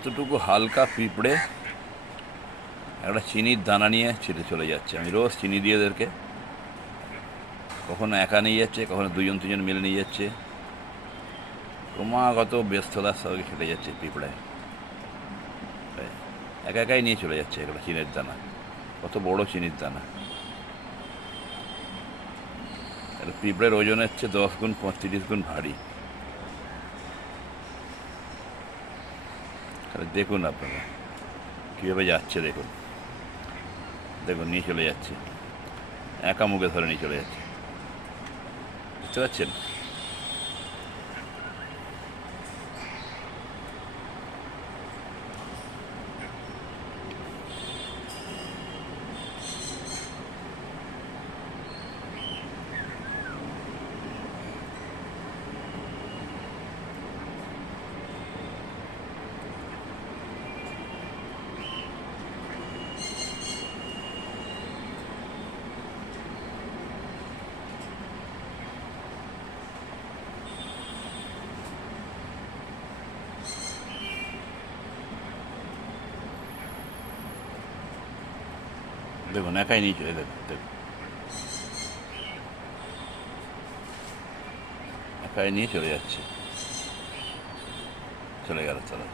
এতটুকু হালকা পিঁপড়ে একটা চিনির দানা নিয়ে ছিটে চলে যাচ্ছে। আমি রোজ চিনি দিয়ে এদেরকে, কখনো একা নিয়ে যাচ্ছে, কখনো দুজন তিনজন মিলে নিয়ে যাচ্ছে। ক্রমাগত ব্যস্ততার সঙ্গে খেটে যাচ্ছে পিঁপড়ে, একা একাই নিয়ে চলে যাচ্ছে এগুলো চিনির দানা। কত বড় চিনির দানা! পিঁপড়ের ওজন হচ্ছে 10 গুণ 35 গুণ ভারী। দেখুন আপনারা কীভাবে যাচ্ছে, দেখুন দেখুন নিয়ে চলে যাচ্ছে, একা মুখে ধরে নিয়ে চলে যাচ্ছে, বুঝতে পারছেন? দেখুন একাই নিয়ে চলে, দেখুন দেখুন একাই নিয়ে চলে যাচ্ছে, চলে গেল, চলো।